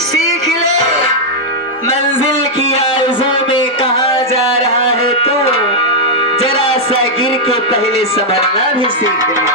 सीख ले मंजिल की आरज़ू में कहाँ जा रहा है तू, जरा सा गिर के पहले संभलना भी सीख ले।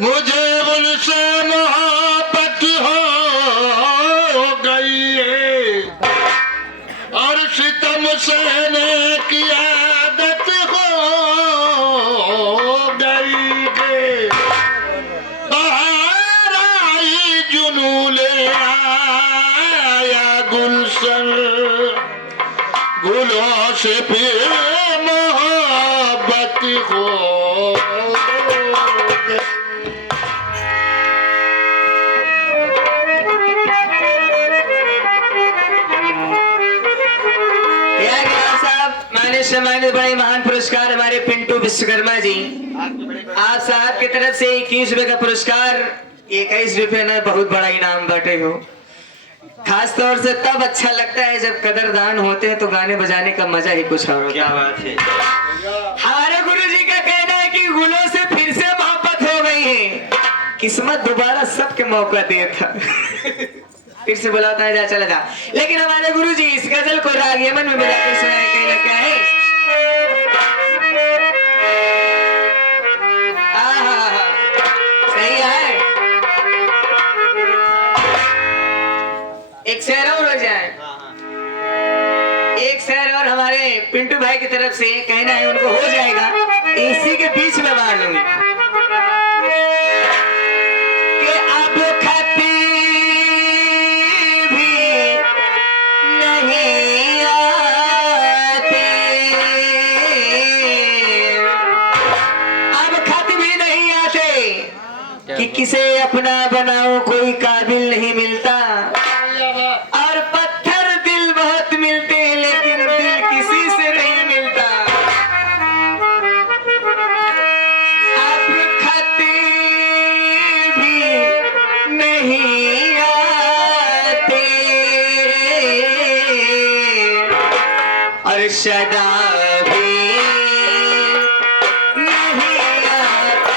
मुझे उनसे मोहब्बत हो गई है और सितम सहने की आदत हो गई है। बाहर आई जुनून ले आया गुलशन, गुलों से फिर मोहब्बत हो सम्मानित बड़े महान पुरस्कार हमारे पिंटू विश्वकर्मा जी, आप साहब की तरफ से 21 रुपए का पुरस्कार, 21 रुपए में बहुत बड़ा इनाम बांटे हो। खास तौर से तब अच्छा लगता है जब कदरदान होते हैं तो गाने बजाने का मजा ही कुछ और। क्या बात है। हमारे गुरु जी का कहना है कि गुलों से फिर से मोहब्बत हो गई है, किस्मत दोबारा सबके मौका दिया था। फिर से बुलाता है जा चला जा, लेकिन हमारे गुरु जी इस गजल को राग यमन में बजाकर सुनाया। कहना क्या है, सही है। एक शेर और हो जाए, एक शेर और हमारे पिंटू भाई की तरफ से कहना है, उनको हो जाएगा, इसी के बीच में मार लूंगी कि अब खती भी नहीं आते, अब खत भी नहीं आते कि किसे अपना बनाओ कोई काबिल नहीं मिलता, और पत्थर दिल बहुत मिलते हैं लेकिन दिल किसी से नहीं मिलता। अब खत भी नहीं आते और सदा भी नहीं आते।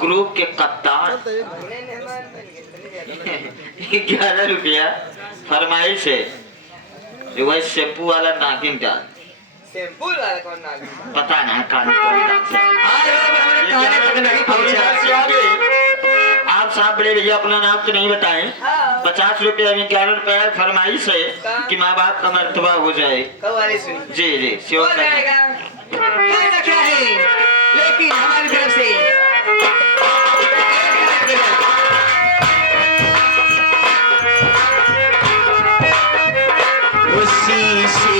ग्रुप के कप्तान 11 रुपया फरमाइश है। वही शैम्पू वाला नागिन का शैम्पू वाला कौन नागिन, पता नहीं कौन नहीं पहुंचा। आप साहब बड़े भैया अपना नाम तो नहीं बताएं। 50 रुपया में 11 रुपया फरमाइश है कि माँ बाप का मर्तबा हो जाए। कव्वाली सुनी जी जी हो श्योर जाएगा। कहना क्या है लेकिन हमारी तरफ से उसी से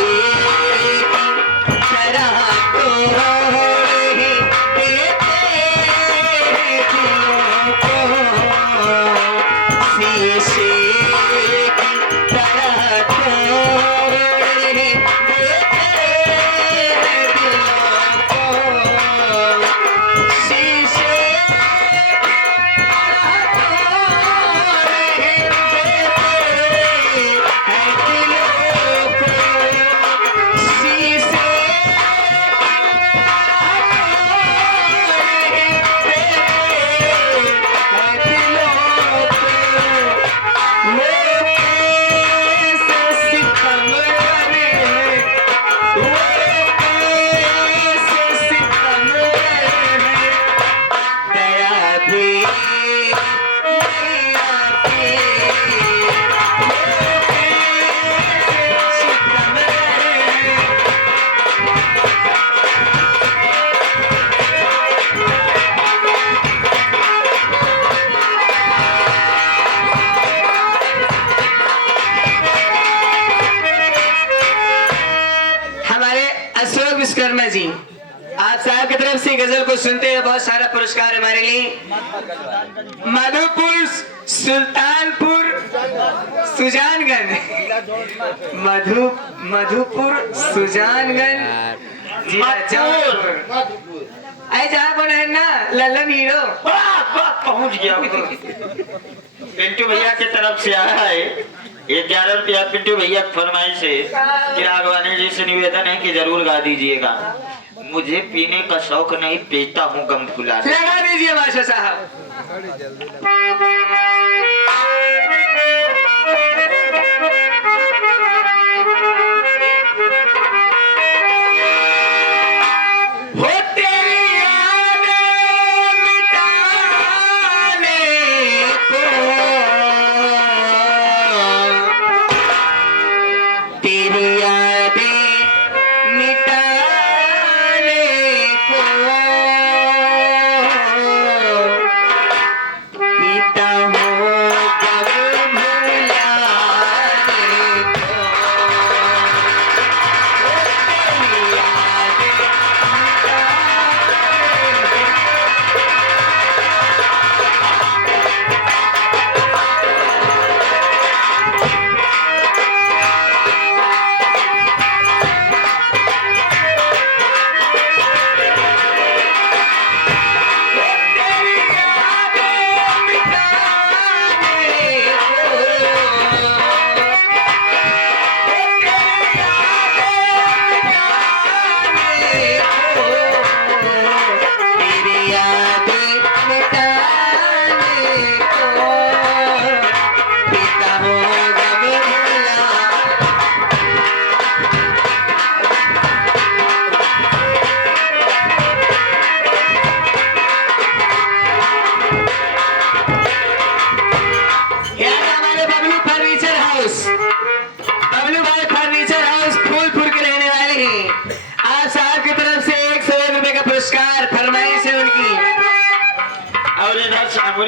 तरह विश्वकर्मा जी आप साहब की तरफ से गजल को सुनते हुए बहुत सारा पुरस्कार हमारे लिए मधुपुर सुल्तानपुर सुजानगंज मधुपुर सुजानगंज अरे जहाँ कौन है ना लल्लन हीरो पहुंच गया। पिंटू भैया की तरफ से आया है ये 11 रुपया पिंटू भैया की फरमाइश है कि राघवानी जी से निवेदन है कि जरूर गा दीजिएगा। मुझे पीने का शौक नहीं, पीता हूँ गम फुला। लगा दीजिए बादशाह साहब।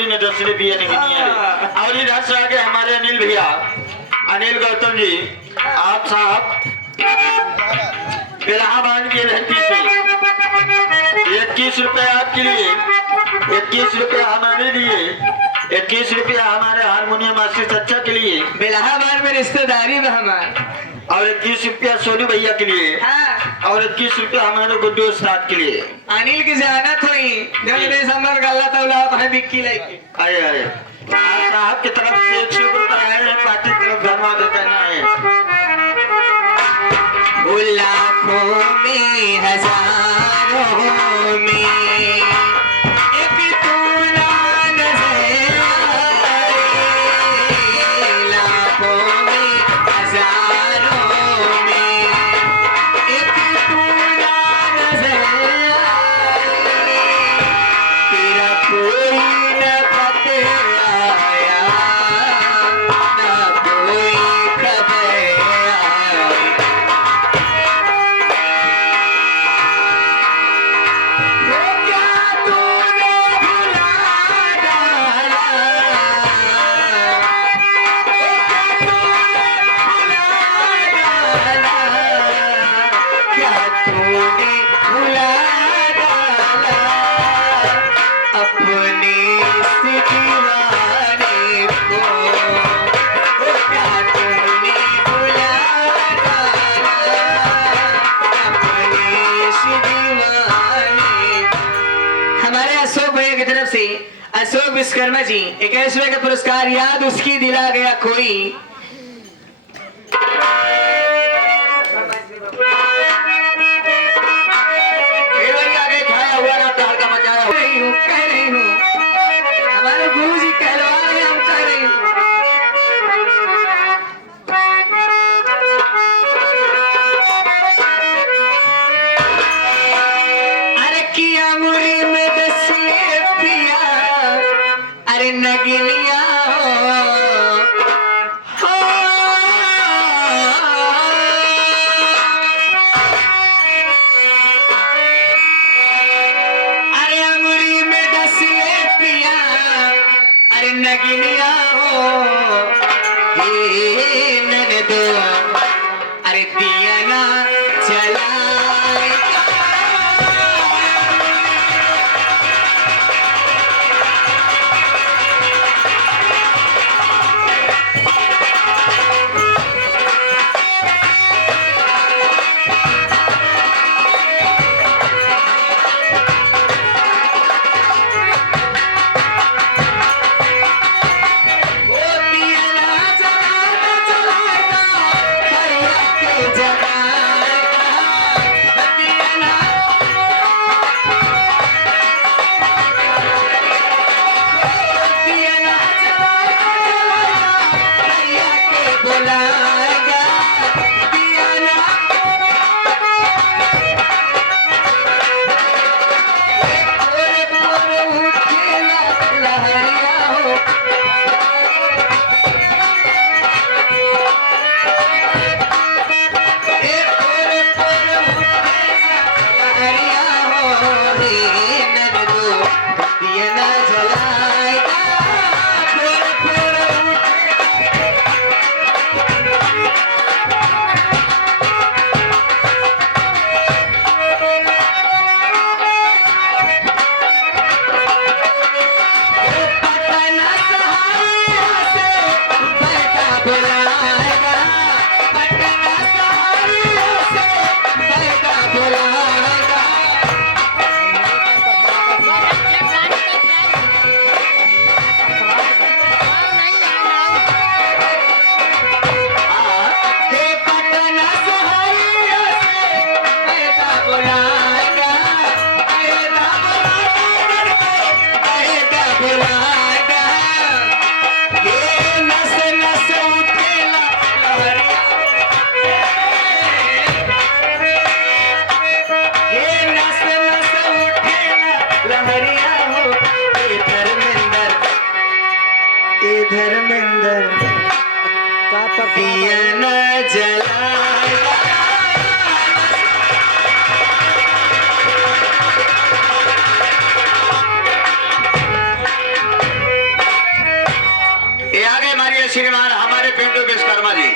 में 10 रुपये नहीं है। और इधर से आगे हमारे अनिल भैया अनिल गौतम जी आप साहब इलाहाबाद की रहती से 21 रुपए आपके लिए, 21 रुपया हमारे लिए, 21 रुपया हमारे हारमोनियम मास्टर चचा के लिए, इलाहाबाद में रिश्तेदारी में हमारे, और 21 रुपया सोनू भैया के लिए, हाँ। और 21 रुपया हमारे गुड्डू उस्ताद के लिए। अनिल की जहानत हुई जब दिसंबर गल्ला तौला है बिक्की लेके आए आए आप साहब की तरफ से 100 रुपया है, पार्टी की तरफ धन्यवाद कहना है। लाखों में हजारों में एक तूना नजर आए, लाखों में हजारों में एक तूना नजर आए, तेरा कोई न खतराया तूने भुला डाला अपने से दीवाने को, ओ क्या तूने भुला डाला अपने से दीवाने। हमारे अशोक भैया की तरफ से अशोक विश्वकर्मा जी 21वें का पुरस्कार याद उसकी दिला गया कोई। कह रही हूँ हमारे गुरु जी कहलवा रहे हैं, हम कह रही हूँ। अरे किया मुरी में दसले पिया, अरे नगिनिया हो, अरे अंगुरी में दसले पिया, अरे नगिनिया हो, हे ननदो अरे दिया ना जलाए। दिया न जलाया। ये आगे हमारे श्रीमान हमारे पिंटू विश्वकर्मा जी,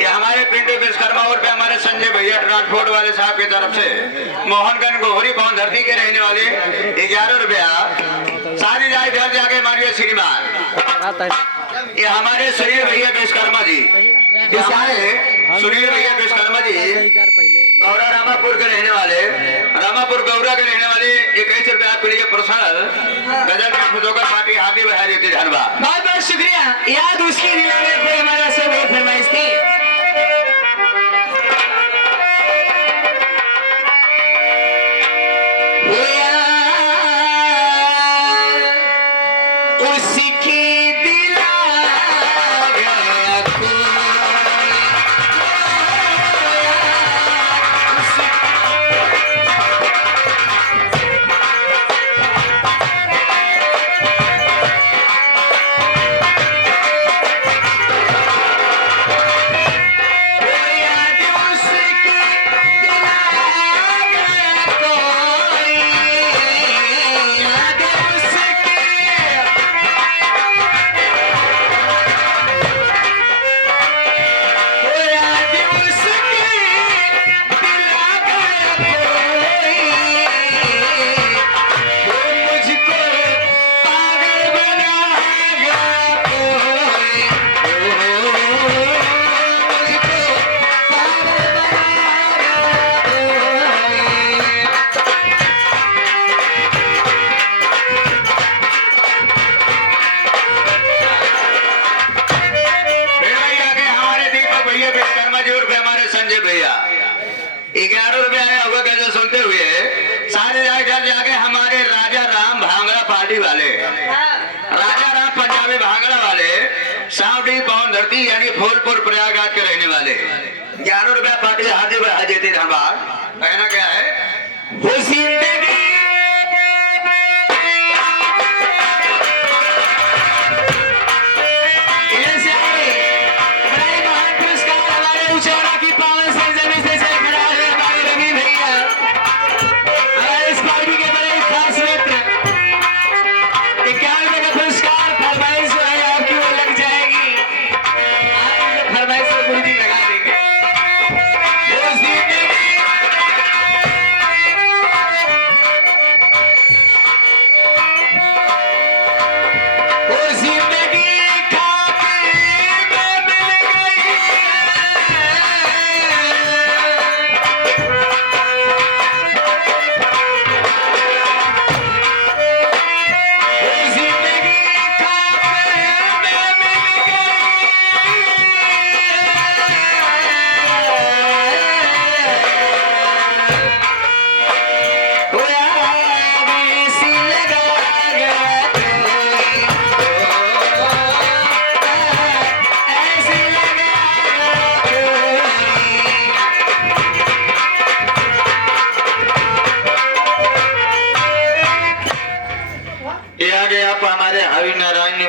ये हमारे पिंटू विश्वकर्मा और पे हमारे संजय भैया ट्रांसपोर्ट वाले साहब की तरफ से मोहनगंज गोहरी पवन धरती के रहने वाले 11 रुपया सारी जाए घर जाके हमारे श्रीमान ये हमारे सुनील भैया विश्वकर्मा जी, ये सारे सुनील भैया विश्वकर्मा जी गौरा रामापुर के रहने वाले, रामापुर गौरा के रहने वाले 21 रुपया आपके लिए प्रसाद गजल के फुजोकर पार्टी हाथी बहा देती धन्यवाद। बहुत बहुत शुक्रिया। याद उसकी दिलाने पे हमारा सब एक फरमाइश थी। उसकी दिला गया कोई, 11 रुपया आया होगा कैसे सुनते हुए सारे जाके हमारे राजा राम भांगड़ा पार्टी वाले, राजा राम पंजाबी भांगड़ा वाले, सावडी पवन धरती यानी फूलपुर प्रयागराज के रहने वाले 11 रुपया पार्टी हाथी बढ़ा देते धनबाद। कहना क्या है, वो जिंदगी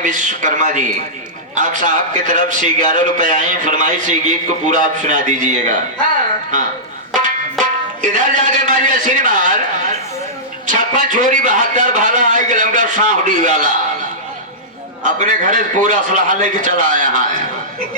विश्वकर्मा जी, आप साहब की तरफ से 11 रुपए आए, फरमाइश से गीत को पूरा आप सुना दीजिएगा। हाँ। इधर जाके मारी अस्सी बार 56 छोरी 72 भाला आई किलोमीटर साहडी वाला अपने घर पूरा सलाह लेके चला आया है।